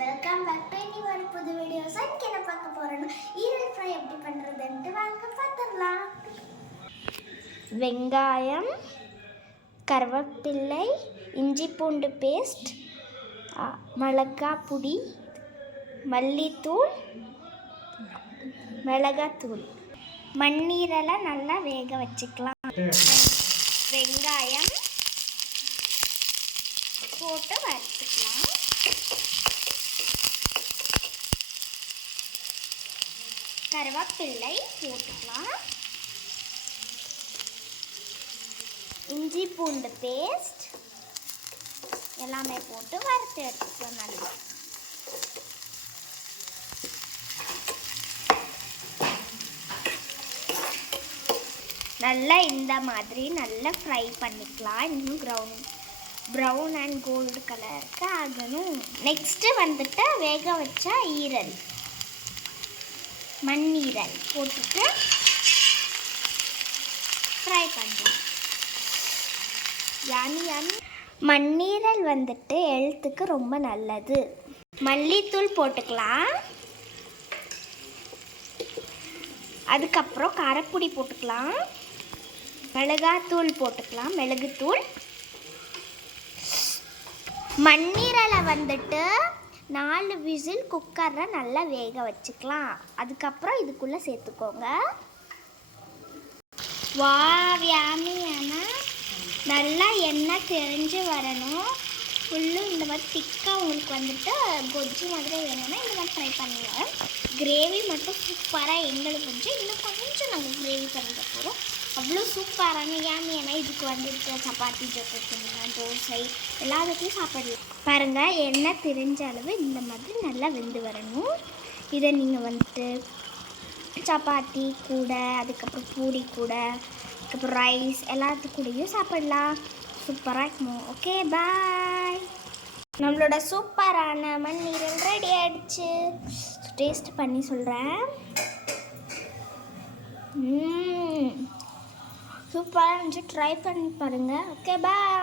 Welcome back to இனி ஒரு புது வீடியோ. இன்னைக்கு என்ன பார்க்க போறோம்னா ஈரல் ஃப்ரை எப்படி பண்றதுன்னு வாங்க பார்த்துடலாம். வெங்காயம், கருவேப்பிலை, இஞ்சி பூண்டு பேஸ்ட், மிளகாய் பொடி, மல்லித்தூள், மிளகாத்தூள். மண்ணீரலை நல்லா வேக வச்சுக்கலாம். வெங்காயம் போட்டு வறுத்துக்கலாம். கருவேப்பிலை போட்டுக்கலாம். இஞ்சி பூண்டு பேஸ்ட் எல்லாமே போட்டு வறுத்து எடுத்துக்கலாம். நல்லா இந்த மாதிரி நல்லா ஃப்ரை பண்ணிக்கலாம். இன்னும் ப்ரௌன் அண்ட் கோல்டு கலருக்கு ஆகணும். நெக்ஸ்ட்டு வந்துட்டு வேக வச்ச ஈரல், மண்ணீரல் போட்டுட்டு ஃப்ரை பண்ணலாம். மண்ணீரல் வந்துட்டு ஹெல்த்துக்கு ரொம்ப நல்லது. மல்லித்தூள் போட்டுக்கலாம். அதுக்கப்புறம் காரப்பொடி போட்டுக்கலாம். மிளகாத்தூள் போட்டுக்கலாம், மிளகுத்தூள். மண்ணீரலை வந்துட்டு 4 விசில் குக்கரில் நல்லா வேக வச்சுக்கலாம். அதுக்கப்புறம் இதுக்குள்ளே சேர்த்துக்கோங்க. யாமியான நல்லா எண்ணெய் தெரிஞ்சு வரணும். ஃபுல்லும் இந்த மாதிரி திக்காக உங்களுக்கு வந்துட்டு கொஜ்ஜு மாதிரி வேணும்னா இந்த மாதிரி ட்ரை பண்ணுங்கள். கிரேவி மட்டும் சூப்பராக எங்களுக்கு இன்னும் கொஞ்சம் நாங்கள் கிரேவி பண்ணிக்க போகிறோம். அவ்வளோ சூப்பரான யாமியான இதுக்கு வந்துட்டு சப்பாத்தி ஜொட்டுங்க, தோசை எல்லாத்துக்கும் சாப்பிடலாம். பாருங்கள், எண்ணெய் தெரிஞ்ச அளவு இந்த மாதிரி நல்லா வெந்து வரணும். இதை நீங்கள் வந்துட்டு சப்பாத்தி கூட, அதுக்கப்புறம் பூரி கூட, அதுக்கப்புறம் ரைஸ் எல்லாத்துக்கு கூடயும் சாப்பிடலாம். சூப்பராக இருக்கும். ஓகே, பாய். நம்மளோட சூப்பரான மண்ணீரல் ரெடி ஆகிடுச்சு. டேஸ்ட் பண்ணி சொல்கிறேன். சூப்பராக இருந்துச்சு. ட்ரை பண்ணி பாருங்கள். ஓகே, பாய்.